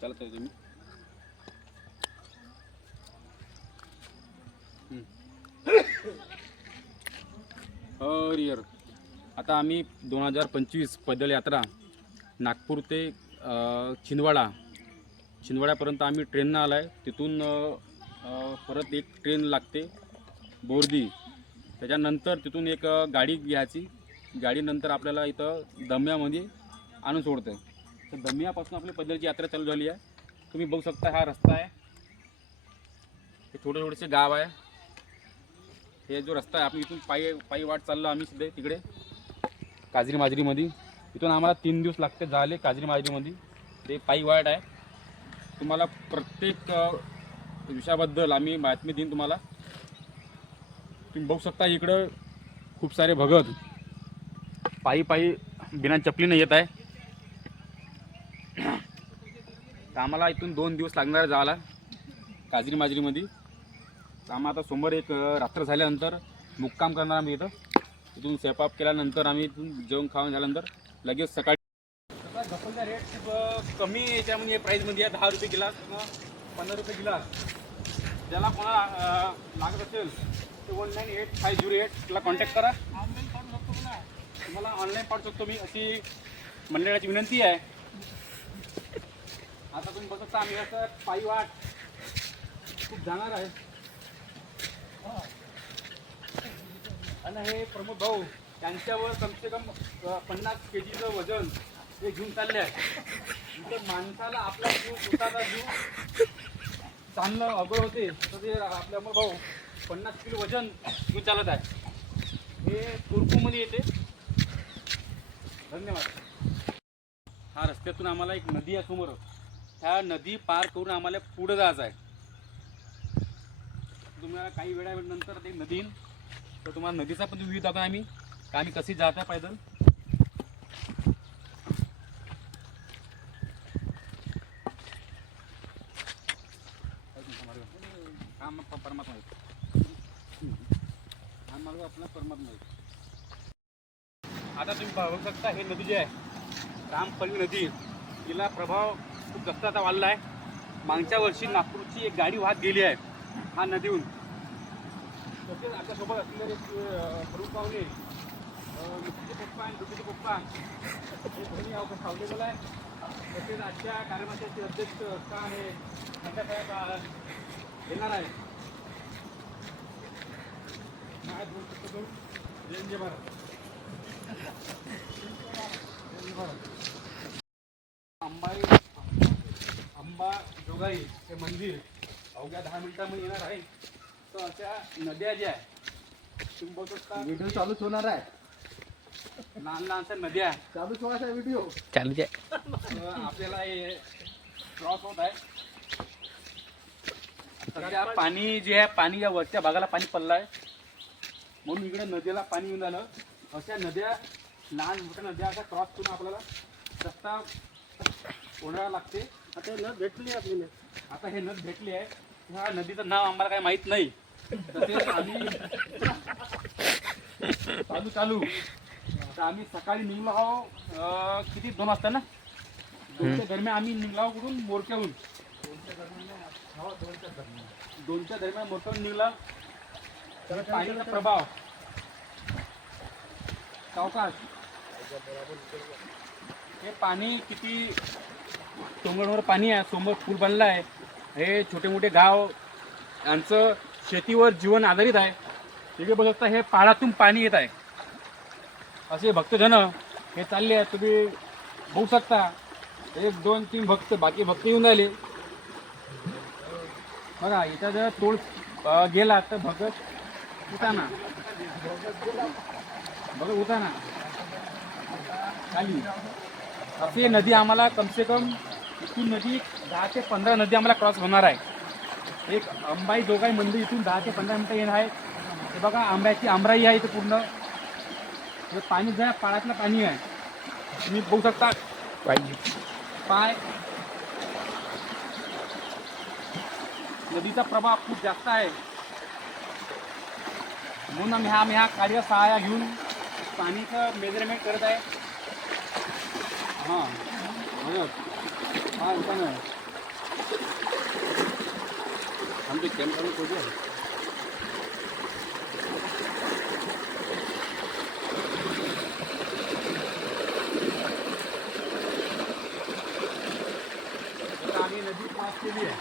चालत आहे तुम्ही. हरिहर. आता आम्ही 2025 पैदल यात्रा नागपूर ते छिंदवाड्यापर्यंत आम्ही ट्रेननं आला आहे. तिथून परत एक ट्रेन लागते बोर्दी. त्याच्यानंतर तिथून एक गाडी घ्यायची. गाडीनंतर आपल्याला इथं दम्यामध्ये आणून सोडतं. तर दम्यापासून आपली पैदलची यात्रा चालू झाली आहे. तुम्ही बघू शकता हा रस्ता आहे. हे छोटेसे गाव आहे. हे जो रस्ता आहे आपण इथून पायी वाट चाललो आम्ही सध्या तिकडे काजरी माजरीमध्ये. इथून आम्हाला 3 दिवस लागते झाले काजरी माजरीमध्ये. ते पायी वाट आहे. तुम्हाला प्रत्येक विषयाबद्दल आम्ही बातमी देईन तुम्हाला. तुम्ही बघू शकता इकडं खूप सारे भगत पायी बिना चपलीनं येत आहे. तर आम्हाला इथून 2 दिवस लागणार जायला काजरी माजरीमध्ये. तर आम्हाला आता समोर एक रात्र झाल्यानंतर मुक्काम करणार आम्ही इथं. इथून स्वयंपाक केल्यानंतर आम्ही इथून जेवण खाऊन झाल्यानंतर लगेच सकाळी. धपलचा रेट खूप कमी याच्यामध्ये प्राईजमध्ये आहे. 10 रुपये गिलास, 15 रुपये गिलास. ज्याला कोणाला लागत असेल ते 198508 ला कॉन्टॅक्ट करा. ऑनलाईन पाठवू शकतो. तुम्हाला ऑनलाईन पाठवू शकतो मी, अशी मंडळाची विनंती आहे. आता तुम्ही बघता आम्ही असं पायी वाट खूप जाणार आहे. आणि हे प्रमोद भाऊ त्यांच्यावर कमसे कम 50 kgचं वजन हे घेऊन चालले आहे. म्हणजे माणसाला आपला जीव स्वतःचा जीव चांगलं अवघड होते. तर ते आपल्या भाऊ 50 किलो वजन घेऊन चालत आहे. हे तुर्कूमध्ये येते. धन्यवाद. हा रस्त्यातून आम्हाला एक नदी आहे समोर. त्या नदी पार करून आम्हाला पुढे जायचं आहे. तुम्हाला काही वेळानंतर ते नदी येईल. तर तुम्हाला नदीचा पण व्ह्यू दाखवा आम्ही का आम्ही कशी जात आहे पैदल. परमात्मा आपला परमात्मा. आता तुम्ही बघू शकता हे नदी जी आहे रामपल्ली नदी, तिला प्रभाव खूप जास्त आता वाढला आहे. मागच्या वर्षी नागपूरची एक गाडी वाहत गेली आहे हा नदीहून. तसेच आपल्यासोबत असलेले प्रमुख पाहुणे मुख्यचे पप्पा आणि दुसरीचे पप्पा हे दोन्ही अवेलेबल आहे. तसेच आजच्या कार्यक्रमाचे अध्यक्ष का आहे साहेब येणार आहे. जय भारत. अंबा जोगाई हे मंदिर अवघ्या 10 मिनिटांमध्ये येणार आहे. तर अशा नद्या ज्या आहे तुम्ही बघू शकता. व्हिडिओ चालूच होणार आहे. लहान लहानशा नद्या चालूच होणार आहे. व्हिडिओ चालूच आहे. आपल्याला हे क्रॉस होत आहे. सध्या पाणी जे आहे पाणी या वरच्या भागाला पाणी पडलं आहे म्हणून इकडे नदीला पाणी येऊन झालं. अशा नद्या लहान मोठ्या नद्या अशा क्रॉस करून आपल्याला रस्ता ओढायला लागते. आता हे नद भेटली आपल्याला. आता हे नद भेटली आहे. ह्या नदीचं नाव आम्हाला काही माहीत नाही. तसेच आम्ही चालू तर आम्ही सकाळी निघलो आहो. किती 2 वाजता ना 2च्या दरम्यान आम्ही निघलो आहो. कुठून मोरक्याहून 2च्या दरम्यान मोरक्याहून निघला. तर पाण्याचा प्रभाव सावकाश. हे पाणी किती डोंगरावर पाणी आहे. समोर पूल बनला आहे. हे छोटे मोठे गाव यांचं शेतीवर जीवन आधारित आहे. तिथे बघू शकता हे पहाडातून पाणी येत आहे. असे भक्तजन हे चालले आहेत. तुम्ही बघू शकता 1 2 3 भक्त बाकी भक्त येऊन राहिले बघा. इथं जर तोड गेला तर भगत उताना बघा उताना खाली. अशी नदी आम्हाला कमसे कम इथून नदी 10 ते 15 नदी आम्हाला क्रॉस होणार आहे. एक अंबाई जोगाई मंदिर इथून 10 ते 15 मिनिटं येणार आहे. हे बघा आंबराई आहे इथं पूर्ण. हे पाणी जे पाण्यातलं पाणी आहे तुम्ही बघू शकता. पाय नदीचा प्रभाव खूप जास्त आहे म्हणून आम्ही हा कार्य सहाय्य घेऊन पाणीचं मेजरमेंट करत आहे. हां हा उताना आमचे कॅमेरा कोण आहे? आता आम्ही नदी क्रॉस केली आहे.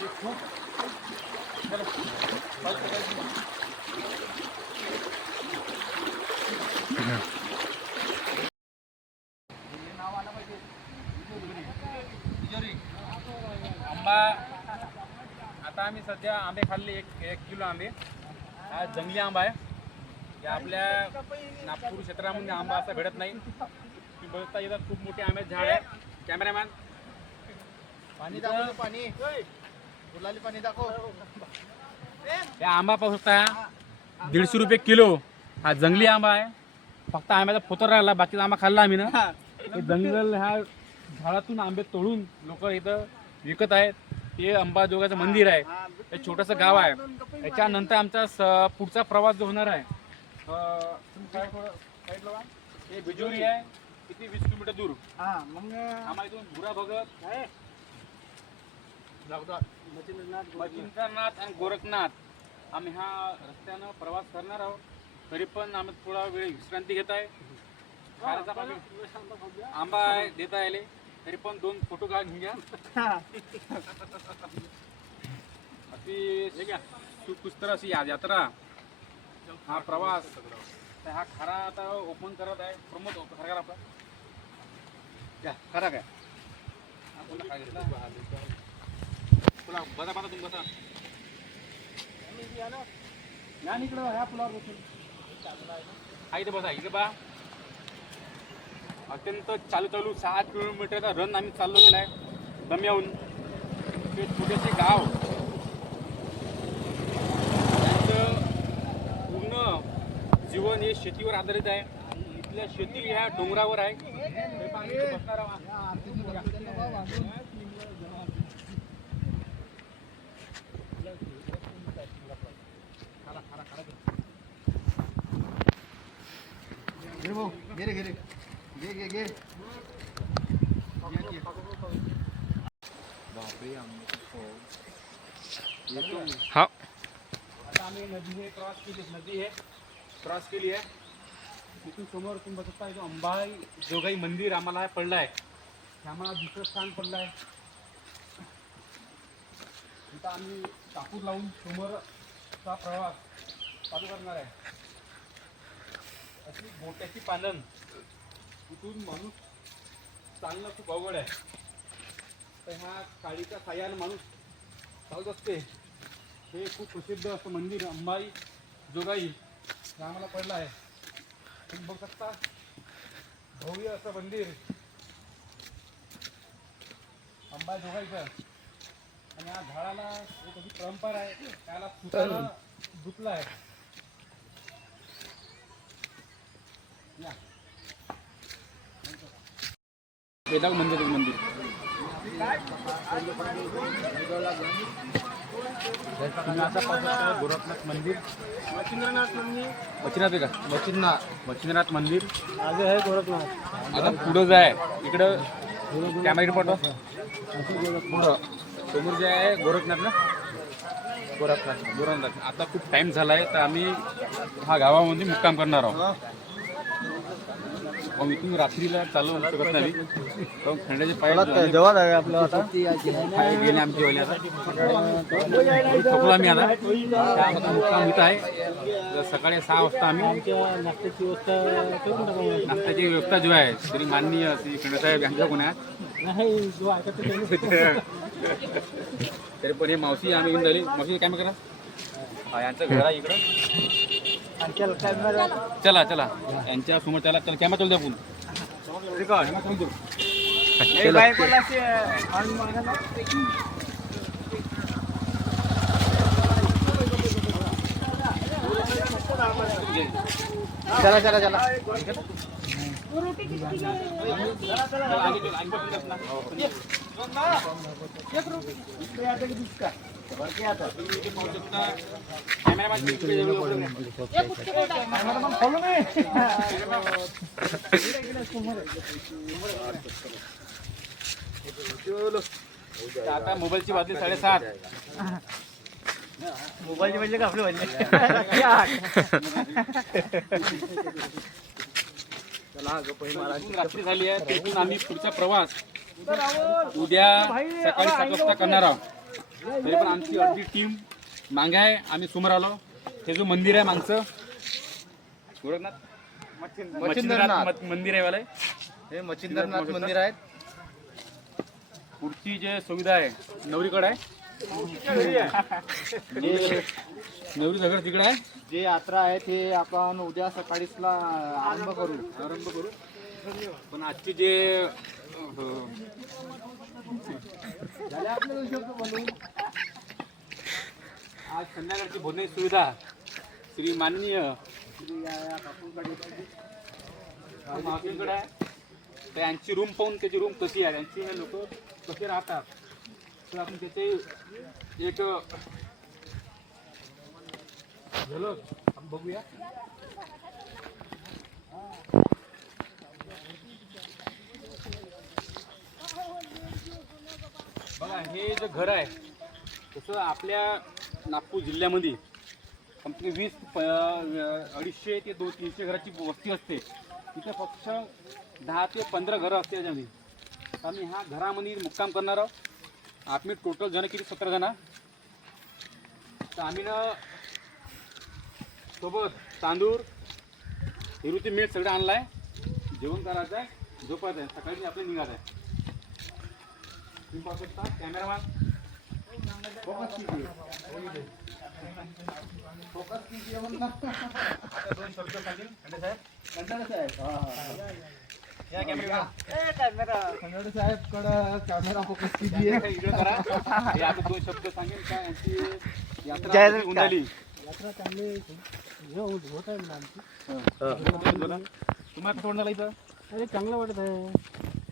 ती खूप आंबा आता आम्ही सध्या आंबे खाल्ले एक किलो आंबे. हा जंगली आंबा आहे. या आपल्या नागपूर क्षेत्रामध्ये आंबा असा घडत नाही. तुम्ही बघता येतात खूप मोठे आंब्याचे झाड आहे. कॅमेरामॅन पाणी दाखव, पाणी गुलाली पाणी दाखव. या आंबा पाहू शकता 150 रुपये किलो. हा जंगली आंबा आहे. फक्त आंब्याचा फोतर राहिला, बाकीचा आंबा खाल्ला आम्ही ना. हे जंगल ह्या झाडातून आंबे तोडून लोक इथं विकत आहेत. हे अंबाजोगाचं मंदिर आहे. हे छोटंसं गाव आहे. याच्यानंतर आमचा पुढचा प्रवास जो होणार आहे हे बिजोरी आहे. किती 20 किलोमीटर दूर. मग आम्हाला इथून भुरा भगत मच्छिंद्रनाथ आणि गोरखनाथ आम्ही ह्या रस्त्यानं प्रवास करणार आहोत. तरी पण आम्ही थोडा वेळ विश्रांती घेत आहे. आंबा आहे देता येईल तरी पण 2 फोटो काढून घ्या. अशी कुछ तरह अशी यात्रा हा प्रवास हा खरा आता ओपन करत आहे. प्रमोद खरा आपला खरा काय तुला बसा बसा तुम्ही बसा या इकडं ह्या पुलावर बसून हा इथे बसा. इथे बा अत्यंत चालू 6 किलोमीटरचा रन आम्ही चाललो गेलाय दम्याहून. ते छोटेसे गाव त्यांचं पूर्ण जीवन हे शेतीवर आधारित आहे. इथल्या शेती ह्या डोंगरावर आहे. बसणार घे घे घे घे. हा आता आम्ही नदी क्रॉस केली आहे. तिथून समोर तुम्ही बघता जो अंबाई जोगाई मंदिर आम्हाला पडलं आहे. आम्हाला दुसरं स्थान पडलं आहे. तिथं आम्ही कापूर लावून समोरचा प्रवास चालू करणार आहे. अशी मोठ्याची पालन इथून माणूस चालणं खूप अवघड आहे. तर ह्या काळीच्या साह्यानं माणूस चालत असते. हे खूप प्रसिद्ध असं मंदिर अंबाई जोगाई हे आम्हाला पडलं आहे. तुम्ही बघू शकता भव्य असं मंदिर अंबाई जोगाईचं. आणि या झाडाला एक अशी परंपरा आहे त्याला सुताला दुखला आहे. वेदाग मंदिर मंदिर तुम्ही आता पाहता गोरखनाथ मंदिर मच्छिंद्रनाथ मंदिर मच्छिनाथ आहे का मच्छिंद्रनाथ मंदिर आगे आहे गोरखनाथ. आता पुढं जाय इकडं कॅमेरा पाठवा. पुढं समोर जे आहे गोरखनाथ ना गोरखनाथ. आता खूप टाइम झाला आहे तर आम्ही हा गावामध्ये मुक्काम करणार आहोत. मग इथून रात्रीला चालू शकत नाही. खंडाचे पाय जवळ आहे आपलं आता. गेले आमची वाली आता थकलो आम्ही आता. त्यामध्ये मुक्काम इथं आहे. सकाळी 6 वाजता आम्ही नाश्त्याची व्यवस्था जो आहे तरी माननीय श्री खंडसाहेब यांच्या कोणा तरी पण हे मावशी आम्ही घेऊन झाली. मावशी काय करा हा यांचं घर आहे इकडं. चला चला यांच्या समोर त्याला चला कॅमेरा चालू द्या आपण. चला चला चला तर आता मोबाईलची बातमी 7:30. मोबाईलचे म्हणजे का आपले म्हणजे इथून रात्री झाली आहे. तिथून आम्ही पुढचा प्रवास उद्या सकाळी 7 वाजता करणार आहोत. तरी पण आमची अर्धी टीम मागे आहे. आम्ही समोर आलो. हे जो मंदिर आहे मागचं गोरखनाथ मच्छिंद्रनाथ मंदिर आहे वाला. हे मच्छिंद्रनाथ मंदिर आहे. पुढची जे सुविधा आहे नवरीकडे आहे. नवरी सगळं तिकडे आहे. जे यात्रा आहे ते आपण उद्या सकाळीचला आरंभ करू. पण आजची जे आज संध्याकाळची भोजनाची सुविधा श्री माननीय मावशींकडे आहे. तर यांची रूम पाहून त्याची रूम कशी आहे, त्यांची हे लोक कसे राहतात, तर आपण त्याचे एक झलक आपण बघूया. बघा हे जे घर आहे तसं आपल्या नागपूर जिल्ह्यामध्ये कमसे 200 ते 300 घराची वस्ती असते. तिथे फक्त 10 ते 15 घरं असते त्याच्यामध्ये. तर आम्ही ह्या घरामध्ये मुक्काम करणार आहोत. आम्ही टोटल जण किती 17 जण. तर आम्ही ना सोबत तांदूळ हिरूची मीठ सगळं आणलं आहे. जेवण करायचं आहे, झोपायचं आहे, सकाळी आपले निघायचं आहे. तुम्ही पाहू शकता कॅमेरामॅन फोकस कीजिए. फोकस कीजिए म्हणून आता 2 शब्द सांगेल खंडे साहेब. या कॅमेरा खंडाडे साहेब कडे कॅमेरा फोकस कीजिए. इकडे करा. हे आता 2 शब्द सांगेल का यांची यात्रा कशी झाली. यात्रा चांगली होत आहे ना आमची. तुम्हाला कसं वाटलं इथं? अरे चांगलं वाटत आहे.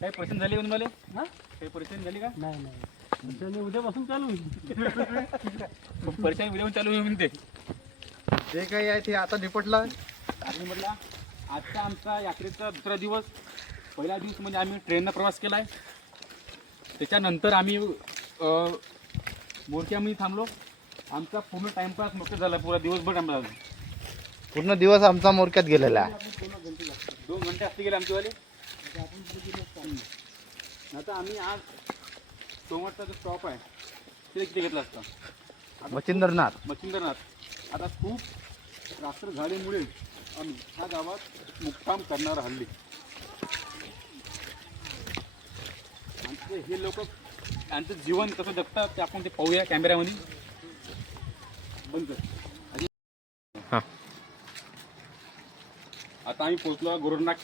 काही परेशान झाली तुम्हाला? हा काही परेशान झाली का? नाही नाही उद्यापासून चालू होईल. परेशानी उद्यापासून चालू होईल म्हणते. जे काही आहे ते आता निपटलं. आम्ही म्हटलं आजचा आमचा यात्रेचा दुसरा दिवस. पहिला दिवस म्हणजे आम्ही ट्रेननं प्रवास केला आहे. त्याच्यानंतर आम्ही मोरक्यामध्ये थांबलो. आमचा पूर्ण टाइमपास मोठं झाला. पुरा दिवसभर टाइम लागला. पूर्ण दिवस आमचा मोरक्यात गेलेला आहे. 2 घंटे असते गेले आमचेवाले. आता आम्ही आज सोमवारचा जो स्टॉप आहे ते किती घेतला असता मच्छिंद्रनाथ. आता खूप रात्र झाल्यामुळे आम्ही ह्या गावात मुक्काम करणार हल्ली. आणि हे लोक त्यांचं जीवन कसं जगतात ते आपण ते पाहूया कॅमेऱ्यामध्ये. बंद कर. आता आम्ही पोहोचलो गोरखनाथ.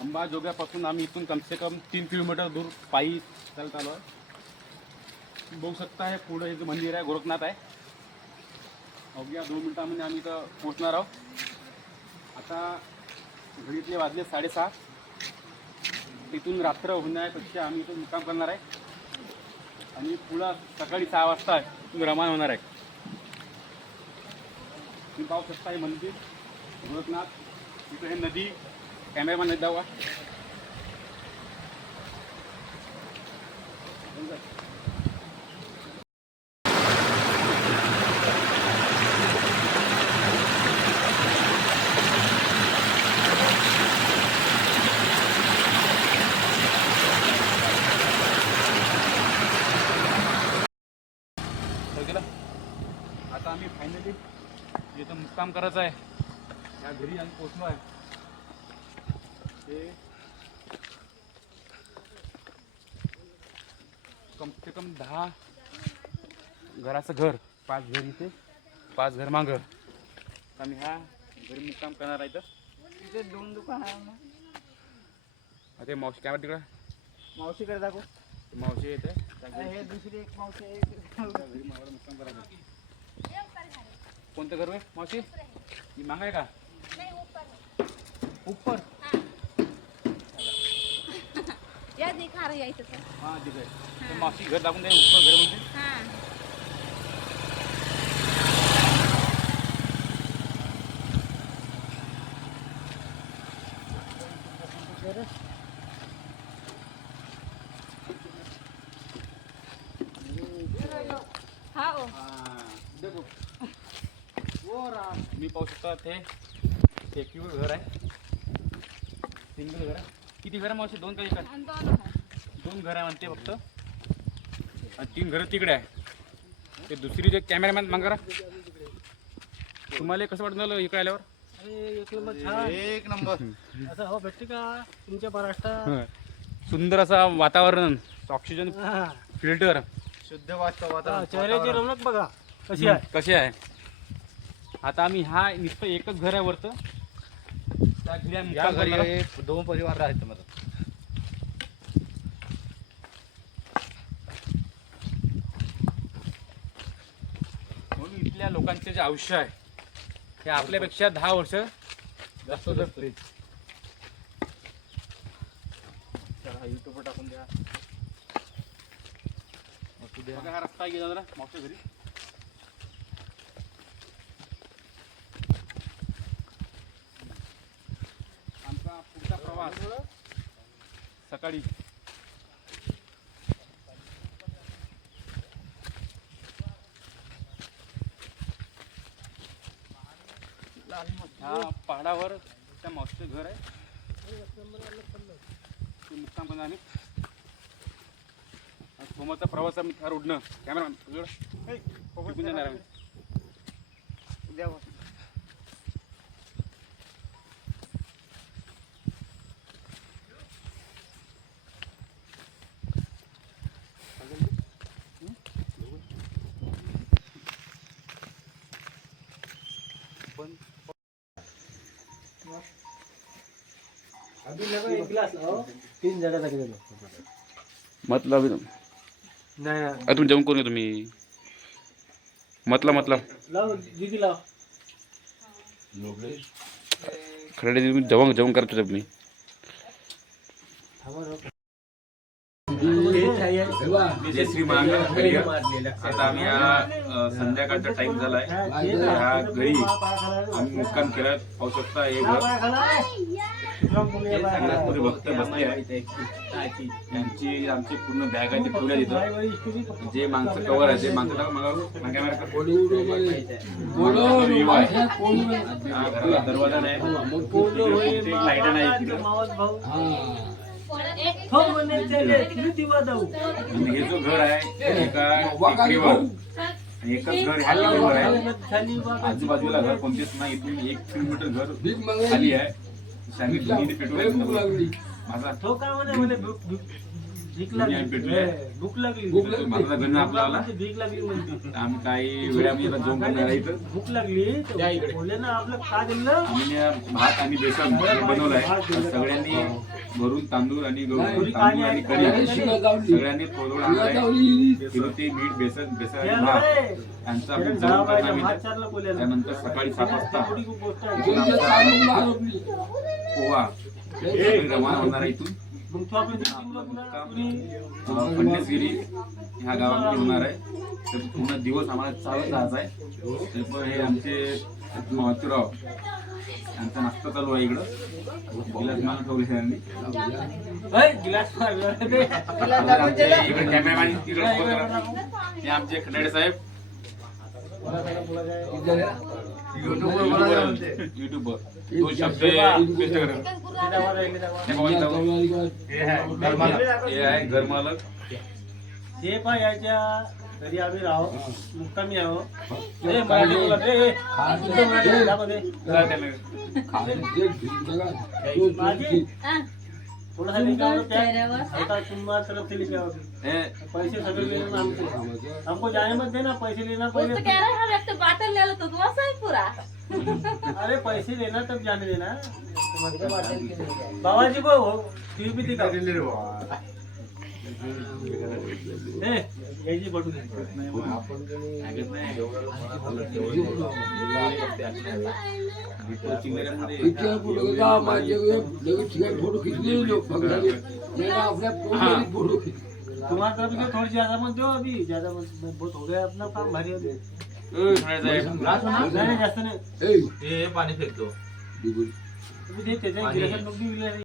अंबाजोगाईपासून आम्ही इथून कमसे कम 3 किलोमीटर दूर पायी चालत आलो आहे. बघू शकता हे पुढे हे जे मंदिर आहे गोरखनाथ आहे. अवघ्या 2 मिनिटांमध्ये आम्ही इथं पोहोचणार आहोत. आता घडीतले वाजले 6:30. तिथून रात्र होण्यापेक्षा आम्ही इथून मुक्काम करणार आहे आणि पुढं सकाळी 6 वाजता इथून रवाना होणार आहे. तुम्ही पाहू शकता हे मंदिर गोरखनाथ. इथं हे नदी. कॅमेरामॅन नाही दावा. आता आम्ही फायनली जिथं मुक्काम करायचं आहे त्या घरी आम्ही पोचलो आहे. हे कम से कम 10 घराचं घर. 5 घर इथे, 5 घर मागं. आम्ही ह्या घरी मुक्काम करणार आहे. तिथे 2 दुकान आहे ना. ते मावशी कॅमेरा तिकडं मावशीकडे दाखव. मावशी येते हे दुसरी एक मावशी आहे. घरी मागायला मुक्काम करायचं. कोणतं घर आहे मावशी? ही मागाय का ऊपर? या दिखा रही है इधर से. हां ठीक आहे. तर मावशी घर दाखवून द्या. ऊपर घर म्हणते. हाँ. मी पाहू शकता ते टेकडीवर घर आहे, सिंगल घर आहे. किती घर आहे मावशी? 2 का 1 आहे? आणि दोन आहे. 2 घर आहे म्हणते फक्त, आणि 3 घरं तिकडे आहे. ते दुसरी जे कॅमेरामॅन मांगरा, तुम्हाला कसं वाटलं इकडे आल्यावर? एक नंबर. असं हो भेटते का तुमच्या महाराष्ट्रात? सुंदर असा वातावरण, ऑक्सिजन फिल्टर शुद्ध वातावरण. चेहऱ्याची रौनक बघा कशी आहे. कसे आहे. आता आम्ही हा नुसतं एकच घर आहे वरतं, त्या घरी आम्ही या मुक्काम घरी करणार आहोत. 2 परिवार राहते मला. म्हणून इथल्या लोकांचे जे आयुष्य आहे हे आपल्यापेक्षा 10 वर्ष जास्त जगते. युट्यूबवर टाकून द्या. बघा हा रस्ता गेला जरा मागच्या घरी. आमचा पुढचा प्रवास सकाळी ह्या पहाडावर त्या मावशीचं घर आहे, ते मुक्काम करणार आम्ही. सोमवारचा प्रवास आम्ही त्या रोडनं कॅमेरा टिकून जाणार आम्ही. द्या बा. अभी लगा एक गिलास लाओ, 3 जगह तक दे दो. मतलब नाही तुम्ही जेवण करून तुम्ही मतलब लाव दीदी लाव. खरडे तुम्ही जेवण करतो तुम्ही. जय श्री महाराज. आता आम्ही संध्याकाळचा टाइम झालाय. ह्या घरी आम्ही मुक्काम केला. पाहू शकता हे घर सगळ्यात पुढे भक्त बसले आहे. यांची आमची पूर्ण बॅग आहे ती ठेवल्या तिथं. जे माणसं कवर आहे ते माणसाला मला घराला दरवाजा नाही, लाईट नाही तिथं. आणि हे जो घर आहे एका टेकडीवर, आणि एकच घर ह्या टेकडीवर आहे. आजूबाजूला घर कोणतेच नाही. इथून 1 किलोमीटर घर खाली आहे. सांगितलं मी पेट्रोल माझा भूक लागली माझा गण आपला भीक लागली म्हणते. आम्ही काही वेळामध्ये जेवण करणार आहे इथं. भूक लागली बोलले ना आपलं काय दिलं. आम्ही भात आणि बेसन बनवलं आहे. सगळ्यांनी भरून तांदूळ आणि गहू, तांदूळ आणि कढी सगळ्यांनी थोडं आणलंय. फिरती मीठ बेसन आणि भात यांचं आपण जेवण करणार आहे. त्यानंतर सकाळी 7 वाजता पोहा रवाना होणार आहे. इथून फडणेसगिरी ह्या गावामध्ये होणार आहे. तर पूर्ण दिवस आम्हाला चालत जायचं आहे. तर हे आमचे माथुराव यांचा नाश्ता चालू आहे. इकडं गिलास मान ठेवले त्यांनी. इकडे कॅमेरामॅन हे आमचे खंडाडे साहेब युट्यूबर 2 शब्द व्यक्त करत. हे आहे घर मालक. हे पण याच्या घरी आम्ही राहो मुक्कामी आहो. मराठी बोला थोड़ा सा तुम्हारा तरफ से लिखा पैसे सगळे लेना हमको जाने मत देना. पैसे लेना पहले. कह रहा है व्यक्ति बाटल ले लो तो वैसा ही पूरा. अरे पैसे लेना तब जाने देना. बाबा जी को टीवी भी दिखा याची बटू फोटो खींचने लोग फोटो खींच. तुम्हारा तरफ से थोड़ी ज्यादा मत दो. अभी ज्यादा बहुत हो गया अपना काम भारी. अभी नहीं जास्त नाही. हे पाणी फेकतो. तुम्ही देते गिलासात